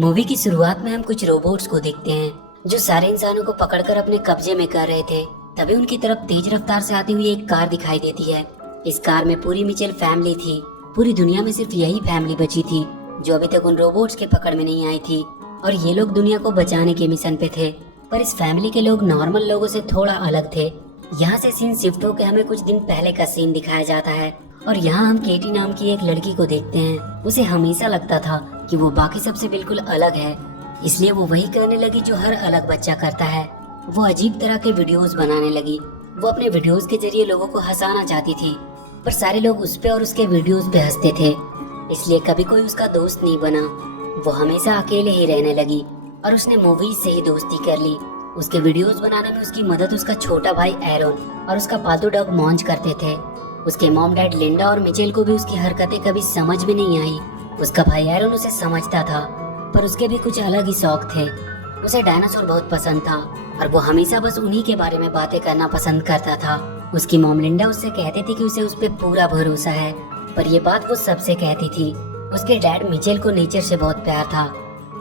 Movie की शुरुआत में हम कुछ रोबोट्स को देखते हैं जो सारे इंसानों को पकड़कर अपने कब्जे में कर रहे थे। तभी उनकी तरफ तेज रफ्तार से आती हुई एक कार दिखाई देती है। इस कार में पूरी मिचेल फैमिली थी। पूरी दुनिया में सिर्फ यही फैमिली बची थी जो अभी तक उन रोबोट्स के पकड़ में नहीं आई थी, और ये लोग दुनिया को बचाने के मिशन पे थे। पर इस फैमिली के लोग नॉर्मल लोगों से थोड़ा अलग थे। यहाँ से सीन शिफ्ट होकर हमें कुछ दिन पहले का सीन दिखाया जाता है, और यहाँ हम केटी नाम की एक लड़की को देखते हैं। उसे हमेशा लगता था कि वो बाकी सबसे बिल्कुल अलग है, इसलिए वो वही करने लगी जो हर अलग बच्चा करता है। वो अजीब तरह के वीडियोस बनाने लगी। वो अपने वीडियोस के जरिए लोगों को हंसाना चाहती थी, पर सारे लोग उस पे और उसके वीडियोस पे हंसते थे, इसलिए कभी कोई उसका दोस्त नहीं बना। वो हमेशा अकेले ही रहने लगी और उसने मूवीज से ही दोस्ती कर ली। उसके वीडियोस बनाने में उसकी मदद उसका छोटा भाई एरोन और उसका पालतू डॉग मॉन्ज करते थे। उसके मॉम डैड लिंडा और मिचेल को भी उसकी हरकतें कभी समझ में नहीं आई। उसका भाई एरोन उसे समझता था, पर उसके भी कुछ अलग ही शौक थे। उसे डायनासोर बहुत पसंद था और वो हमेशा बस उन्हीं के बारे में बातें करना पसंद करता था। उसकी मॉम लिंडा उससे कहती थी कि उसे उस पर पूरा भरोसा है, पर ये बात वो सबसे कहती थी। उसके डैड मिचेल को नेचर से बहुत प्यार था।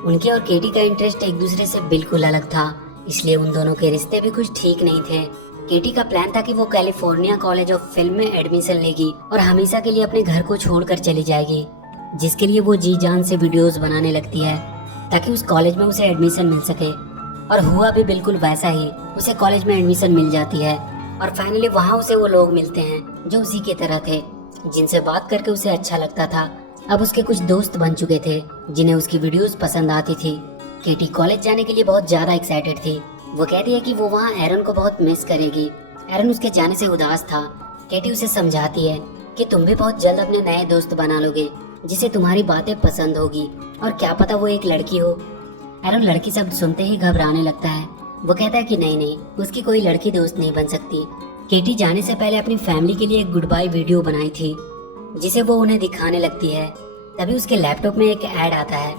उनके और केटी का इंटरेस्ट एक दूसरे से बिल्कुल अलग था, इसलिए उन दोनों के रिश्ते भी कुछ ठीक नहीं थे। केटी का प्लान था कि वो कैलिफोर्निया कॉलेज ऑफ फिल्म में एडमिशन लेगी और हमेशा के लिए अपने घर को छोड़कर चली जाएगी, जिसके लिए वो जी जान से वीडियोस बनाने लगती है ताकि उस कॉलेज में उसे एडमिशन मिल सके। और हुआ भी बिल्कुल वैसा ही। उसे कॉलेज में एडमिशन मिल जाती है और फाइनली वहाँ उसे वो लोग मिलते हैं जो उसी की तरह थे, जिनसे बात करके उसे अच्छा लगता था। अब उसके कुछ दोस्त बन चुके थे जिन्हें उसकी वीडियोस पसंद आती थी। केटी कॉलेज जाने के लिए बहुत ज्यादा एक्साइटेड थी। वो कहती है कि वो वहाँ एरन को बहुत मिस करेगी। एरन उसके जाने से उदास था। केटी उसे समझाती है कि तुम भी बहुत जल्द अपने नए दोस्त बना लोगे जिसे तुम्हारी बातें पसंद होगी, और क्या पता वो एक लड़की हो। एरन लड़की शब्द सुनते ही घबराने लगता है। वो कहता है कि नहीं, उसकी कोई लड़की दोस्त नहीं बन सकती। केटी जाने से पहले अपनी फैमिली के लिए एक गुड बाय वीडियो बनाई थी जिसे वो उन्हें दिखाने लगती है। तभी उसके लैपटॉप में एक ऐड आता है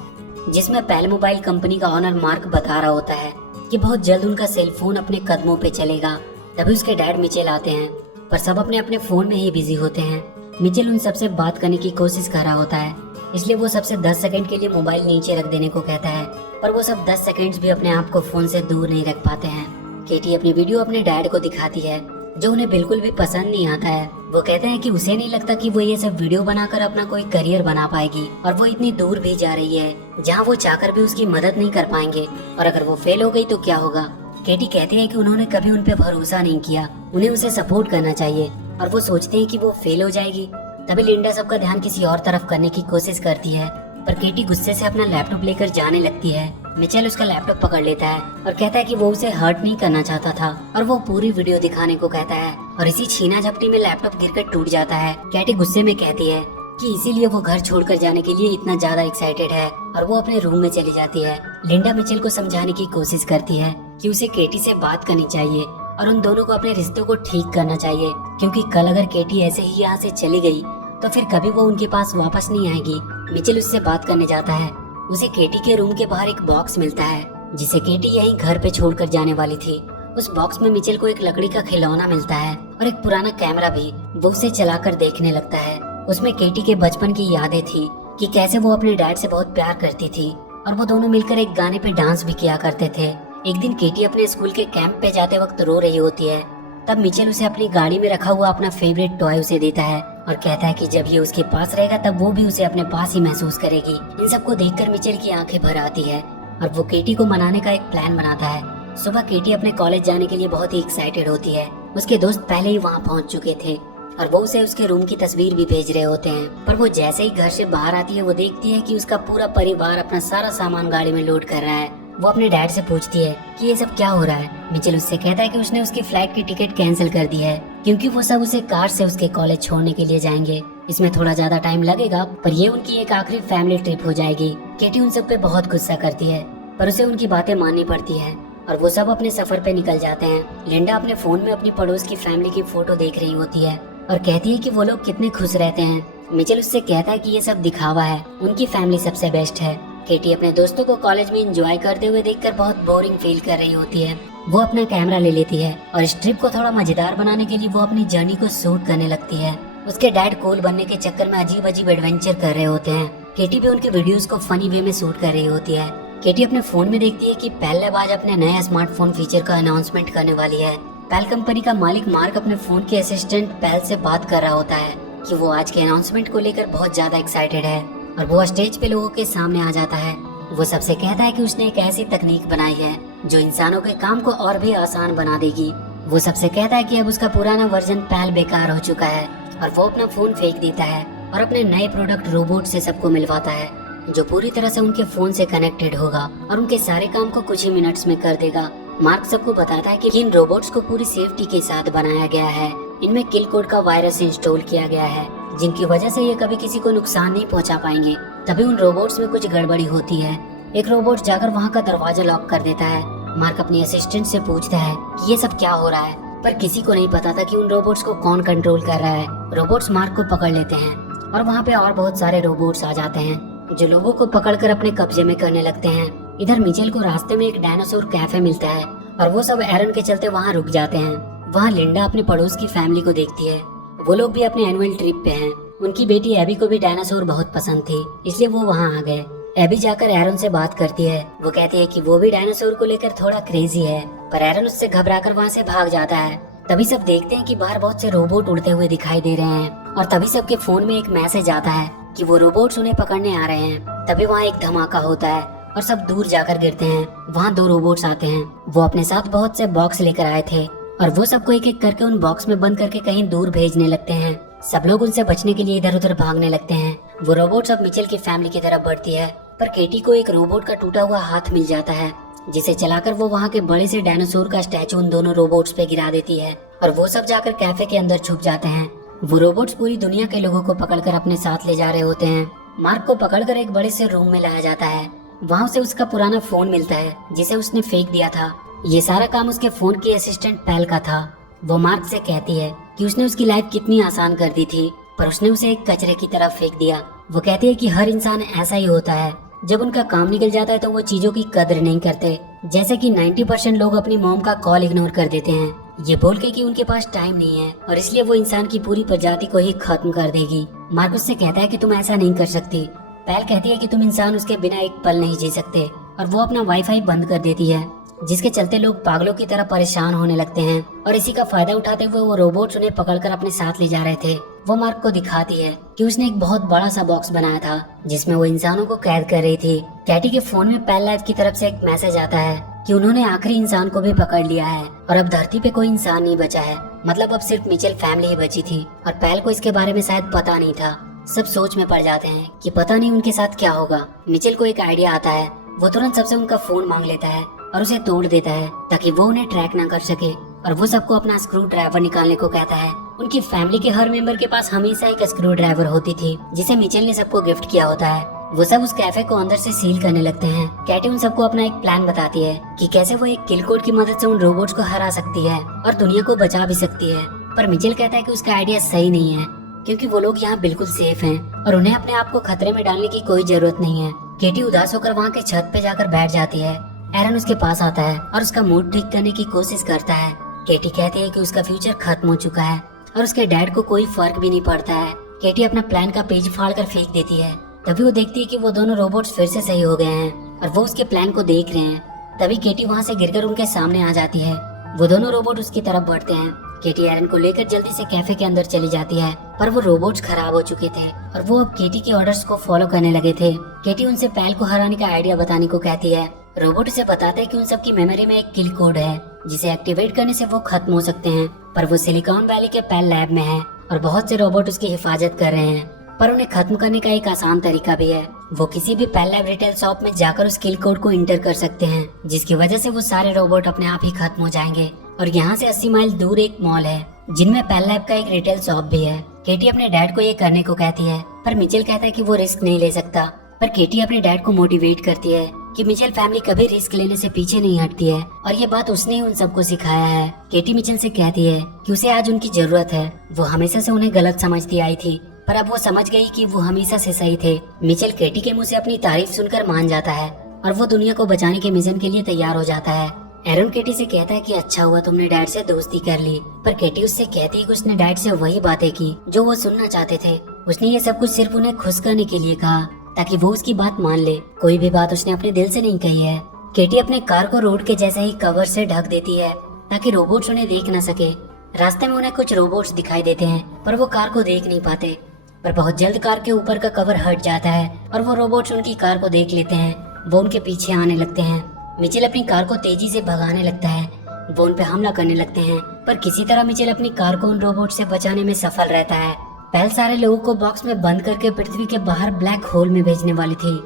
जिसमें पेल मोबाइल कंपनी का ऑनर मार्क बता रहा होता है कि बहुत जल्द उनका सेल फोन अपने कदमों पे चलेगा। तभी उसके डैड मिचेल आते हैं, पर सब अपने अपने फोन में ही बिजी होते हैं। मिचेल उन सबसे बात करने की कोशिश कर रहा होता है, इसलिए वो सबसे 10 सेकंड के लिए मोबाइल नीचे रख देने को कहता है, पर वो सब 10 सेकंड्स भी अपने आप को फोन से दूर नहीं रख पाते हैं। केटी अपनी वीडियो अपने डैड को दिखाती है जो उन्हें बिल्कुल भी पसंद नहीं आता है। वो कहते हैं कि उसे नहीं लगता कि वो ये सब वीडियो बनाकर अपना कोई करियर बना पाएगी, और वो इतनी दूर भी जा रही है जहाँ वो चाहकर भी उसकी मदद नहीं कर पाएंगे, और अगर वो फेल हो गई तो क्या होगा। केटी कहती है कि उन्होंने कभी उन पे भरोसा नहीं किया, उन्हें उसे सपोर्ट करना चाहिए, और वो सोचते हैं कि वो फेल हो जाएगी। तभी लिंडा सबका ध्यान किसी और तरफ करने की कोशिश करती है, पर केटी गुस्से से अपना लैपटॉप लेकर जाने लगती है। मिचेल उसका लैपटॉप पकड़ लेता है और कहता है कि वो उसे हर्ट नहीं करना चाहता था, और वो पूरी वीडियो दिखाने को कहता है, और इसी छीना झपटी में लैपटॉप गिरकर टूट जाता है। केटी गुस्से में कहती है कि इसीलिए वो घर छोड़कर जाने के लिए इतना ज्यादा एक्साइटेड है, और वो अपने रूम में चली जाती है। लिंडा मिचेल को समझाने की कोशिश करती है कि उसे केटी से बात करनी चाहिए और उन दोनों को अपने रिश्तों को ठीक करना चाहिए, क्योंकि कल अगर केटी ऐसे ही यहाँ से चली गई तो फिर कभी वो उनके पास वापस नहीं आएगी। मिचेल उससे बात करने जाता है। उसे केटी के रूम के बाहर एक बॉक्स मिलता है जिसे केटी यहीं घर पे छोड़कर जाने वाली थी। उस बॉक्स में मिचेल को एक लकड़ी का खिलौना मिलता है और एक पुराना कैमरा भी। वो उसे चलाकर देखने लगता है। उसमें केटी के बचपन की यादें थी कि कैसे वो अपने डैड से बहुत प्यार करती थी, और वो दोनों मिलकर एक गाने पे डांस भी किया करते थे। एक दिन केटी अपने स्कूल के कैंप पे जाते वक्त रो रही होती है। तब मिचेल उसे अपनी गाड़ी में रखा हुआ अपना फेवरेट टॉय उसे देता है और कहता है कि जब ये उसके पास रहेगा तब वो भी उसे अपने पास ही महसूस करेगी। इन सबको देखकर मिचेल की आंखें भर आती है और वो केटी को मनाने का एक प्लान बनाता है। सुबह केटी अपने कॉलेज जाने के लिए बहुत ही एक्साइटेड होती है। उसके दोस्त पहले ही वहाँ पहुँच चुके थे और वो उसे उसके रूम की तस्वीर भी भेज रहे होते हैं, पर वो जैसे ही घर से बाहर आती है वो देखती है कि उसका पूरा परिवार अपना सारा सामान गाड़ी में लोड कर रहा है। वो अपने डैड से पूछती है कि ये सब क्या हो रहा है। मिचेल उससे कहता है कि उसने उसकी फ्लाइट की टिकट कैंसिल कर दी है क्योंकि वो सब उसे कार से उसके कॉलेज छोड़ने के लिए जाएंगे। इसमें थोड़ा ज्यादा टाइम लगेगा, पर ये उनकी एक आखिरी फैमिली ट्रिप हो जाएगी। केटी उन सब पे बहुत गुस्सा करती है, पर उसे उनकी बातें माननी पड़ती है और वो सब अपने सफर पे निकल जाते हैं। लिंडा अपने फोन में अपनी पड़ोस की फैमिली की फोटो देख रही होती है और कहती है कि वो लोग कितने खुश रहते हैं। मिचेल उससे कहता है कि ये सब दिखावा है, उनकी फैमिली सबसे बेस्ट है। केटी अपने दोस्तों को कॉलेज में एंजॉय करते हुए देखकर बहुत बोरिंग फील कर रही होती है। वो अपना कैमरा ले लेती है और इस ट्रिप को थोड़ा मजेदार बनाने के लिए वो अपनी जर्नी को शूट करने लगती है। उसके डैड कूल बनने के चक्कर में अजीब अजीब एडवेंचर कर रहे होते हैं केटी भी उनके वीडियोस को फनी वे में शूट कर रही होती है। केटी अपने फोन में देखती है कि पैल लैब आज अपने नए स्मार्टफोन फीचर का अनाउंसमेंट करने वाली है। पैल कंपनी का मालिक मार्क अपने फोन के असिस्टेंट पैल से बात कर रहा होता है कि वो आज के अनाउंसमेंट को लेकर बहुत ज्यादा एक्साइटेड है और वो स्टेज पे लोगों के सामने आ जाता है। वो सबसे कहता है कि उसने एक ऐसी तकनीक बनाई है जो इंसानों के काम को और भी आसान बना देगी। वो सबसे कहता है कि अब उसका पुराना वर्जन पैल बेकार हो चुका है और वो अपना फोन फेंक देता है और अपने नए प्रोडक्ट रोबोट से सबको मिलवाता है जो पूरी तरह से उनके फोन से कनेक्टेड होगा और उनके सारे काम को कुछ ही मिनट्स में कर देगा। मार्क सबको बताता है कि इन रोबोट्स को पूरी सेफ्टी के साथ बनाया गया है। इनमें किल कोड का वायरस इंस्टॉल किया गया है जिनकी वजह से ये कभी किसी को नुकसान नहीं पहुंचा पाएंगे। तभी उन रोबोट्स में कुछ गड़बड़ी होती है। एक रोबोट जाकर वहां का दरवाजा लॉक कर देता है। मार्क अपनी असिस्टेंट से पूछता है कि ये सब क्या हो रहा है, पर किसी को नहीं पता था कि उन रोबोट्स को कौन कंट्रोल कर रहा है। रोबोट्स मार्क को पकड़ लेते हैं और वहाँ पे और बहुत सारे रोबोट्स आ जाते हैं जो लोगों को पकड़कर अपने कब्जे में करने लगते हैं। इधर मिचेल को रास्ते में एक डायनासोर कैफे मिलता है और वो सब एरन के चलते वहाँ रुक जाते हैं। वहाँ लिंडा अपने पड़ोस की फैमिली को देखती है। वो लोग भी अपने एनुअल ट्रिप पे हैं। उनकी बेटी एबी को भी डायनासोर बहुत पसंद थी, इसलिए वो वहाँ आ गए। एबी जाकर एरन से बात करती है। वो कहती है कि वो भी डायनासोर को लेकर थोड़ा क्रेजी है, पर एरन उससे घबराकर वहाँ से भाग जाता है। तभी सब देखते हैं कि बाहर बहुत से रोबोट उड़ते हुए दिखाई दे रहे हैं और तभी सबके फोन में एक मैसेज आता है कि वो रोबोट्स उन्हें पकड़ने आ रहे हैं। तभी वहाँ एक धमाका होता है और सब दूर जाकर गिरते हैं। वहाँ 2 रोबोट्स आते हैं। वो अपने साथ बहुत से बॉक्स लेकर आए थे और वो सबको एक एक करके उन बॉक्स में बंद करके कहीं दूर भेजने लगते हैं। सब लोग उनसे बचने के लिए इधर उधर भागने लगते हैं। वो रोबोट अब मिचेल की फैमिली की तरफ बढ़ती है, पर केटी को एक रोबोट का टूटा हुआ हाथ मिल जाता है जिसे चलाकर वो वहाँ के बड़े से डायनासोर का स्टैचू उन दोनों रोबोट्स पे गिरा देती है और वो सब जाकर कैफे के अंदर छुप जाते हैं। वो रोबोट्स पूरी दुनिया के लोगों को पकड़कर अपने साथ ले जा रहे होते हैं। मार्क को पकड़कर एक बड़े से रूम में लाया जाता है। वहाँ उसे उसका पुराना फोन मिलता है जिसे उसने फेंक दिया था। ये सारा काम उसके फोन की असिस्टेंट पैल का था। वो मार्क से कहती है कि उसने उसकी लाइफ कितनी आसान कर दी थी, पर उसने उसे एक कचरे की तरफ फेंक दिया। वो कहती है कि हर इंसान ऐसा ही होता है, जब उनका काम निकल जाता है तो वो चीजों की कदर नहीं करते। जैसे कि 90% लोग अपनी मॉम का कॉल इग्नोर कर देते हैं, ये बोल के कि उनके पास टाइम नहीं है और इसलिए वो इंसान की पूरी प्रजाति को ही खत्म कर देगी। मार्क उससे कहता है कि तुम ऐसा नहीं कर सकती। पैल कहती है कि तुम इंसान उसके बिना एक पल नहीं जी सकते और वो अपना वाईफाई बंद कर देती है, जिसके चलते लोग पागलों की तरह परेशान होने लगते हैं और इसी का फायदा उठाते हुए वो रोबोट्स उन्हें पकड़कर अपने साथ ले जा रहे थे। वो मार्क को दिखाती है कि उसने एक बहुत बड़ा सा बॉक्स बनाया था जिसमें वो इंसानों को कैद कर रही थी। कैटी के फोन में पैल लाइफ की तरफ से एक मैसेज आता है कि उन्होंने आखिरी इंसान को भी पकड़ लिया है और अब धरती पे कोई इंसान नहीं बचा है। मतलब अब सिर्फ मिचेल फैमिली ही बची थी और पैल को इसके बारे में शायद पता नहीं था। सब सोच में पड़ जाते हैं कि पता नहीं उनके साथ क्या होगा। मिचेल को एक आइडिया आता है। वो तुरंत सबसे उनका फोन मांग लेता है और उसे तोड़ देता है ताकि वो उन्हें ट्रैक ना कर सके और वो सबको अपना स्क्रू ड्राइवर निकालने को कहता है। उनकी फैमिली के हर मेंबर के पास हमेशा एक स्क्रू ड्राइवर होती थी जिसे मिचेल ने सबको गिफ्ट किया होता है। वो सब उस कैफे को अंदर से सील करने लगते हैं। कैटी उन सबको अपना एक प्लान बताती है कि कैसे वो एक किल कोड की मदद से उन रोबोट्स को हरा सकती है और दुनिया को बचा भी सकती है। पर मिचेल कहता है कि उसका आइडिया सही नहीं है क्योंकि वो लोग यहाँ बिल्कुल सेफ हैं और उन्हें अपने आप को खतरे में डालने की कोई जरूरत नहीं है। केटी उदास होकर वहाँ के छत पे जाकर बैठ जाती है। एरन उसके पास आता है और उसका मूड ठीक करने की कोशिश करता है। केटी कहती है कि उसका फ्यूचर खत्म हो चुका है और उसके डैड को कोई फर्क भी नहीं पड़ता है। केटी अपना प्लान का पेज फाड़ कर फेंक देती है। तभी वो देखती है कि वो दोनों रोबोट्स फिर से सही हो गए हैं और वो उसके प्लान को देख रहे हैं। तभी केटी वहाँ से गिरकर उनके सामने आ जाती है। वो दोनों रोबोट उसकी तरफ बढ़ते हैं। केटी एरन को लेकर जल्दी से कैफे के अंदर चली जाती है, पर वो रोबोट्स खराब हो चुके थे और वो अब केटी के ऑर्डर्स को फॉलो करने लगे थे। केटी उनसे पैल को हराने का आइडिया बताने को कहती है। रोबोट उसे बताते हैं कि उन सबकी मेमोरी में एक किल कोड है जिसे एक्टिवेट करने से वो खत्म हो सकते हैं, पर वो सिलिकॉन वैली के पैल लैब में है और बहुत से रोबोट उसकी हिफाजत कर रहे हैं। पर उन्हें खत्म करने का एक आसान तरीका भी है। वो किसी भी पैल लैब रिटेल शॉप में जाकर उस किल कोड को इंटर कर सकते हैं, जिसकी वजह से वो सारे रोबोट अपने आप ही खत्म हो जाएंगे। और यहाँ से 80 माइल दूर एक मॉल है जिनमें पैल लैब का एक रिटेल शॉप भी है। केटी अपने डैड को ये करने को कहती है, पर मिचेल कहता है कि वो रिस्क नहीं ले सकता। पर केटी अपने डैड को मोटिवेट करती है कि मिचेल फैमिली कभी रिस्क लेने से पीछे नहीं हटती है और ये बात उसने ही उन सबको सिखाया है। केटी मिचेल से कहती है कि उसे आज उनकी जरूरत है। वो हमेशा से उन्हें गलत समझती आई थी, पर अब वो समझ गई कि वो हमेशा से सही थे। मिचेल केटी के मुंह से अपनी तारीफ सुनकर मान जाता है और वो दुनिया को बचाने के मिशन के लिए तैयार हो जाता है। एरन केटी से कहता है कि अच्छा हुआ तुमने डैड से दोस्ती कर ली, पर केटी उससे कहती है कि उसने डैड से वही बातें की जो वो सुनना चाहते थे। उसने ये सब कुछ सिर्फ उन्हें खुश करने के लिए कहा ताकि वो उसकी बात मान ले। कोई भी बात उसने अपने दिल से नहीं कही है। केटी अपने कार को रोड के जैसे ही कवर से ढक देती है ताकि रोबोट्स उन्हें देख न सके। रास्ते में उन्हें कुछ रोबोट्स दिखाई देते हैं पर वो कार को देख नहीं पाते। पर बहुत जल्द कार के ऊपर का कवर हट जाता है और वो रोबोट्स उनकी कार को देख लेते हैं। वो उनके पीछे आने लगते हैं। मिचेल अपनी कार को तेजी से भगाने लगता है। वो उन पे हमला करने लगते हैं पर किसी तरह मिचेल अपनी कार को उन रोबोट से बचाने में सफल रहता है। पहल सारे लोगों को बॉक्स में बंद करके पृथ्वी के बाहर ब्लैक होल में भेजने वाली थी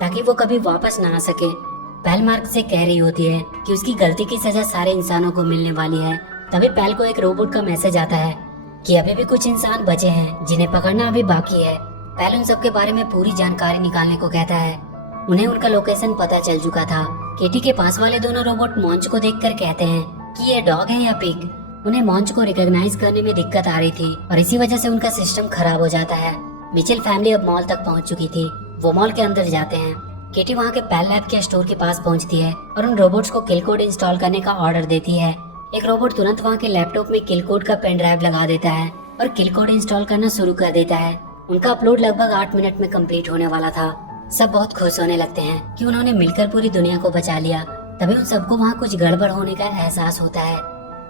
ताकि वो कभी वापस ना आ सके। पहल मार्क से कह रही होती है कि उसकी गलती की सजा सारे इंसानों को मिलने वाली है। तभी पहल को एक रोबोट का मैसेज आता है कि अभी भी कुछ इंसान बचे हैं जिन्हें पकड़ना अभी बाकी है। पहल उन सबके बारे में पूरी जानकारी निकालने को कहता है। उन्हें उनका लोकेशन पता चल चुका था। केटी के पास वाले दोनों रोबोट मॉन्च को देखकर कहते हैं कि ये डॉग है या पिग। उन्हें मॉन्च को रिकॉग्नाइज करने में दिक्कत आ रही थी और इसी वजह से उनका सिस्टम खराब हो जाता है। मिचेल फैमिली अब मॉल तक पहुंच चुकी थी। वो मॉल के अंदर जाते हैं। केटी वहां के पैल लैब के स्टोर के पास पहुंचती है और उन रोबोट्स को किल कोड इंस्टॉल करने का ऑर्डर देती है। एक रोबोट तुरंत वहां के लैपटॉप में किल कोड का पेन ड्राइव लगा देता है और किल कोड इंस्टॉल करना शुरू कर देता है। उनका अपलोड लगभग 8 मिनट में कंप्लीट होने वाला था। सब बहुत खुश होने लगते हैं कि उन्होंने मिलकर पूरी दुनिया को बचा लिया। तभी उन सबको वहाँ कुछ गड़बड़ होने का एहसास होता है।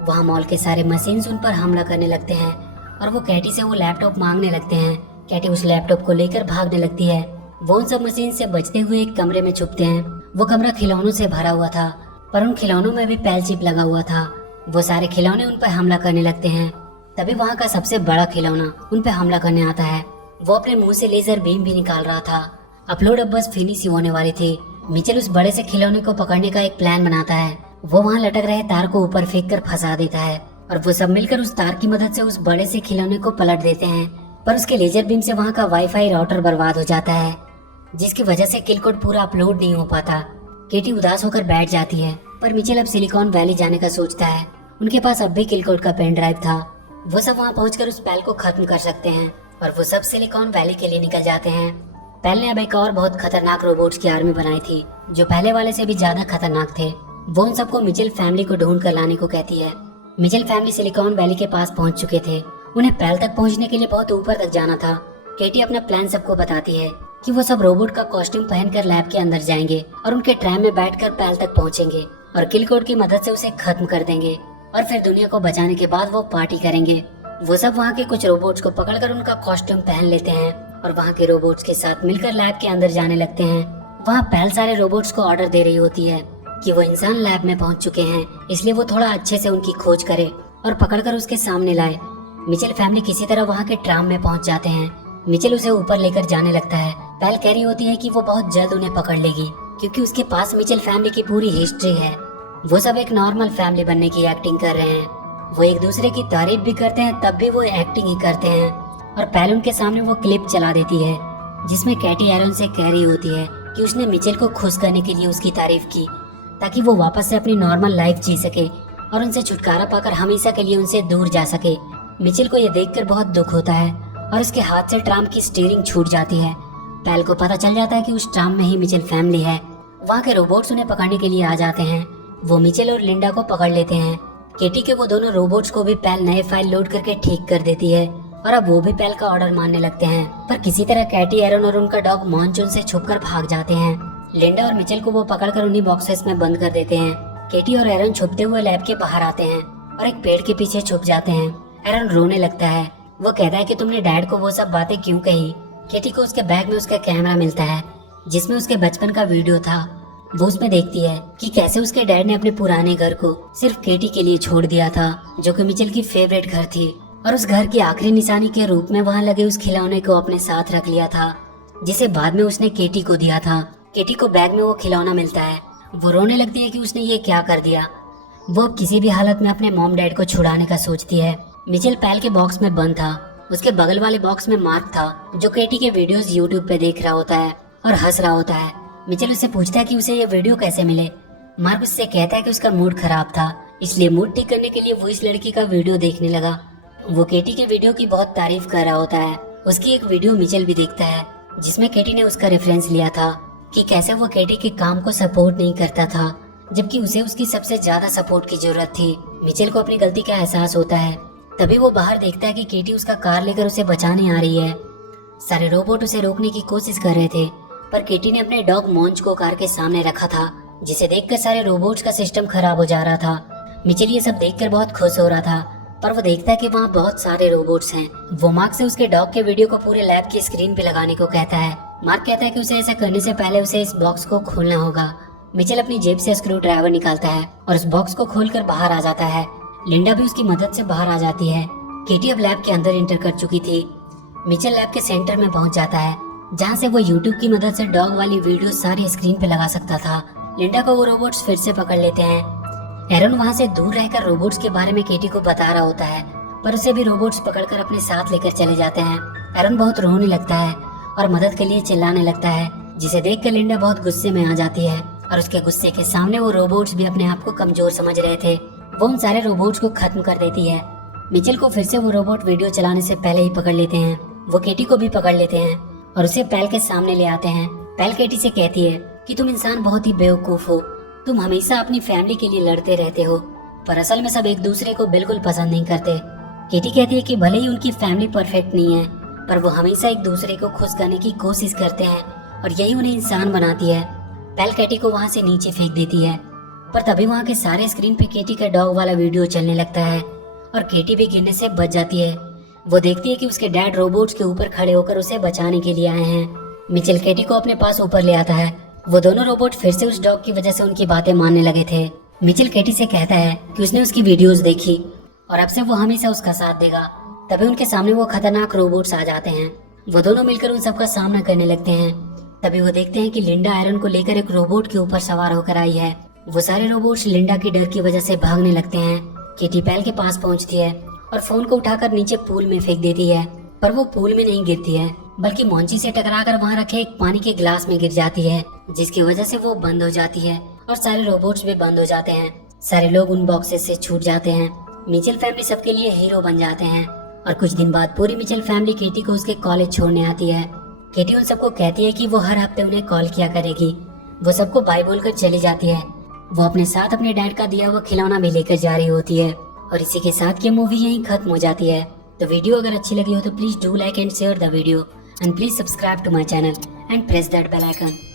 वहाँ मॉल के सारे मशीन्स उन पर हमला करने लगते हैं और वो कैटी से वो लैपटॉप मांगने लगते हैं। कैटी उस लैपटॉप को लेकर भागने लगती है। वो उन सब मशीन से बचते हुए एक कमरे में छुपते हैं। वो कमरा खिलौनों से भरा हुआ था पर उन खिलौनों में भी पैल चिप लगा हुआ था। वो सारे खिलौने उन पर हमला करने लगते हैं। तभी वहाँ का सबसे बड़ा खिलौना उन पर हमला करने आता है। वो अपने मुंह से लेजर बीम भी निकाल रहा था। अपलोड अब बस फिनिश ही होने वाली थी। मिचेल उस बड़े से खिलौने को पकड़ने का एक प्लान बनाता है। वो वहाँ लटक रहे तार को ऊपर फेंक कर फंसा देता है और वो सब मिलकर उस तार की मदद से उस बड़े से खिलौने को पलट देते हैं। पर उसके लेजर बीम से वहाँ का वाईफाई राउटर बर्बाद हो जाता है जिसकी वजह से किल कोड पूरा अपलोड नहीं हो पाता। केटी उदास होकर बैठ जाती है पर मिचेल अब सिलिकॉन वैली जाने का सोचता है। उनके पास अब भी किल कोड का पेन ड्राइव था। वो सब वहाँ पहुंचकर उस पैल को खत्म कर सकते हैं और वो सब सिलिकॉन वैली के लिए निकल जाते हैं। पैल ने अब एक और बहुत खतरनाक रोबोट्स की आर्मी बनाई थी जो पहले वाले से भी ज्यादा खतरनाक थे। वो उन सबको मिचेल फैमिली को ढूंढ कर लाने को कहती है। मिचेल फैमिली सिलिकॉन वैली के पास पहुंच चुके थे। उन्हें पैल तक पहुंचने के लिए बहुत ऊपर तक जाना था। केटी अपना प्लान सबको बताती है कि वो सब रोबोट का कॉस्ट्यूम पहनकर लैब के अंदर जाएंगे और उनके ट्रैम में बैठकर पैल तक पहुंचेंगे और किल कोड की मदद से उसे खत्म कर देंगे और फिर दुनिया को बचाने के बाद वो पार्टी करेंगे। वो सब वहाँ के कुछ रोबोट्स को पकड़कर उनका कॉस्ट्यूम पहन लेते हैं और वहाँ के रोबोट्स के साथ मिलकर लैब के अंदर जाने लगते हैं। वहाँ पैल सारे रोबोट्स को ऑर्डर दे रही होती है कि वो इंसान लैब में पहुंच चुके हैं, इसलिए वो थोड़ा अच्छे से उनकी खोज करे और पकड़कर उसके सामने लाए। मिचेल फैमिली किसी तरह वहाँ के ट्राम में पहुंच जाते हैं। मिचेल उसे ऊपर लेकर जाने लगता है। पैल कह रही होती है कि वो बहुत जल्द उन्हें पकड़ लेगी क्योंकि उसके पास मिचेल फैमिली की पूरी हिस्ट्री है। वो सब एक नॉर्मल फैमिली बनने की एक्टिंग कर रहे हैं। वो एक दूसरे की तारीफ भी करते हैं तब भी वो एक्टिंग ही करते हैं। और पैल उनके सामने वो क्लिप चला देती है जिसमें कैटी एरन से कह रही होती है कि उसने मिचेल को खुश करने के लिए उसकी तारीफ की ताकि वो वापस से अपनी नॉर्मल लाइफ जी सके और उनसे छुटकारा पाकर हमेशा के लिए उनसे दूर जा सके। मिचेल को यह देखकर बहुत दुख होता है और उसके हाथ से ट्राम की स्टीयरिंग छूट जाती है। पैल को पता चल जाता है कि उस ट्राम में ही मिचेल फैमिली है। वहाँ के रोबोट्स उन्हें पकड़ने के लिए आ जाते हैं। वो मिचेल और लिंडा को पकड़ लेते हैं। केटी के वो दोनों रोबोट्स को भी पैल नए फाइल लोड करके ठीक कर देती है और अब वो भी पैल का ऑर्डर मानने लगते हैं। पर किसी तरह कैटी एरन और उनका डॉग मॉन्चून से छुपकर भाग जाते हैं। लिंडा और मिचेल को वो पकड़कर उन्हीं बॉक्सेस में बंद कर देते हैं। केटी और एरन छुपते हुए लैब के बाहर आते हैं और एक पेड़ के पीछे छुप जाते हैं। एरन रोने लगता है। वो कहता है कि तुमने डैड को वो सब बातें क्यों कही। केटी को उसके बैग में उसका कैमरा मिलता है जिसमें उसके बचपन का वीडियो था। वो उसमें देखती है कि कैसे उसके डैड ने अपने पुराने घर को सिर्फ केटी के लिए छोड़ दिया था जो कि मिचेल की फेवरेट घर थी और उस घर की आखिरी निशानी के रूप में वहाँ लगे उस खिलौने को अपने साथ रख लिया था जिसे बाद में उसने केटी को दिया था। केटी को बैग में वो खिलौना मिलता है। वो रोने लगती है कि उसने ये क्या कर दिया। वो अब किसी भी हालत में अपने मॉम डैड को छुड़ाने का सोचती है। मिचेल पैल के बॉक्स में बंद था। उसके बगल वाले बॉक्स में मार्क था जो केटी के वीडियोस यूट्यूब पे देख रहा होता है और हंस रहा होता है। मिचेल उससे पूछता है कि उसे ये वीडियो कैसे मिले। मार्क उससे कहता है कि उसका मूड खराब था इसलिए मूड ठीक करने के लिए वो इस लड़की का वीडियो देखने लगा। वो केटी के वीडियो की बहुत तारीफ कर रहा होता है। उसकी एक वीडियो मिचेल भी देखता है जिसमें केटी ने उसका रेफरेंस लिया था कि कैसे वो केटी के काम को सपोर्ट नहीं करता था जबकि उसे उसकी सबसे ज्यादा सपोर्ट की जरूरत थी। मिचेल को अपनी गलती का एहसास होता है। तभी वो बाहर देखता है कि केटी उसका कार लेकर उसे बचाने आ रही है। सारे रोबोट उसे रोकने की कोशिश कर रहे थे पर केटी ने अपने डॉग मॉन्च को कार के सामने रखा था, जिसे देखकर सारे रोबोट्स का सिस्टम खराब हो जा रहा था। मिचेल ये सब देखकर बहुत खुश हो रहा था, पर वो देखता है कि वहाँ बहुत सारे रोबोट्स हैं। वो मार्क से उसके डॉग के वीडियो को पूरे लैब की स्क्रीन पे लगाने को कहता है। मार्क कहता है कि उसे ऐसा करने से पहले उसे इस बॉक्स को खोलना होगा। मिचेल अपनी जेब से स्क्रू ड्राइवर निकालता है और उस बॉक्स को खोलकर बाहर आ जाता है। लिंडा भी उसकी मदद से बाहर आ जाती है। केटी अब लैब के अंदर एंटर कर चुकी थी। मिचेल लैब के सेंटर में पहुंच जाता है, जहां से वो यूट्यूब की मदद से डॉग वाली वीडियो सारी स्क्रीन पे लगा सकता था। लिंडा को वो रोबोट्स फिर से पकड़ लेते हैं। एरन वहां से दूर रहकर रोबोट्स के बारे में केटी को बता रहा होता है, पर उसे भी रोबोट्स पकड़कर अपने साथ लेकर चले जाते हैं। एरन बहुत रोने लगता है और मदद के लिए चिल्लाने लगता है, जिसे देखकर लिंडा बहुत गुस्से में आ जाती है और उसके गुस्से के सामने वो रोबोट्स भी अपने आप को कमजोर समझ रहे थे। वो उन सारे रोबोट्स को खत्म कर देती है। मिचेल को फिर से वो रोबोट वीडियो चलाने से पहले ही पकड़ लेते हैं। वो केटी को भी पकड़ लेते हैं और उसे पैल के सामने ले आते हैं। पैल केटी से कहती है कि तुम इंसान बहुत ही बेवकूफ हो, तुम हमेशा अपनी फैमिली के लिए लड़ते रहते हो, पर असल में सब एक दूसरे को बिल्कुल पसंद नहीं करते। केटी कहती है कि भले ही उनकी फैमिली परफेक्ट नहीं है, पर वो हमेशा एक दूसरे को खुश करने की कोशिश करते हैं और यही उन्हें इंसान बनाती है। पैल केटी को वहाँ से नीचे फेंक देती है, पर तभी वहाँ के सारे स्क्रीन पे केटी का डॉग वाला वीडियो चलने लगता है और केटी भी गिरने से बच जाती है। वो देखती है कि उसके डैड रोबोट्स के ऊपर खड़े होकर उसे बचाने के लिए आए हैं। मिचेल केटी को अपने पास ऊपर ले आता है। वो दोनों रोबोट फिर से उस डॉग की वजह से उनकी बातें मानने लगे थे। मिचेल केटी से कहता है कि उसने उसकी वीडियोस देखी और अब से वो हमेशा उसका साथ देगा। तभी उनके सामने वो खतरनाक रोबोट्स आ जाते हैं। वो दोनों मिलकर उन सबका सामना करने लगते हैं। तभी वो देखते हैं कि लिंडा आयरन को लेकर एक रोबोट के ऊपर सवार होकर आई है। वो सारे रोबोट्स लिंडा की डर की वजह से भागने लगते हैं। केटी पैल के पास पहुंचती है और फोन को उठाकर नीचे पूल में फेंक देती है, पर वो पूल में नहीं गिरती है, बल्कि मॉन्ची से टकराकर वहां रखे एक पानी के गिलास में गिर जाती है, जिसकी वजह से वो बंद हो जाती है और सारे रोबोट्स भी बंद हो जाते हैं। सारे लोग उन बॉक्सेस से छूट जाते हैं। मिचेल फैमिली सबके लिए हीरो बन जाते हैं और कुछ दिन बाद पूरी मिचेल फैमिली केटी को उसके कॉलेज छोड़ने आती है। केटी उन सबको कहती है कि वो हर हफ्ते उन्हें कॉल किया करेगी। वो सबको बाय बोलकर चली जाती है। वो अपने साथ अपने डैड का दिया हुआ खिलौना भी लेकर जा रही होती है और इसी के साथ ये मूवी यहीं खत्म हो जाती है। तो वीडियो अगर अच्छी लगी हो तो please do like and share the video and please subscribe to my channel and press that bell icon.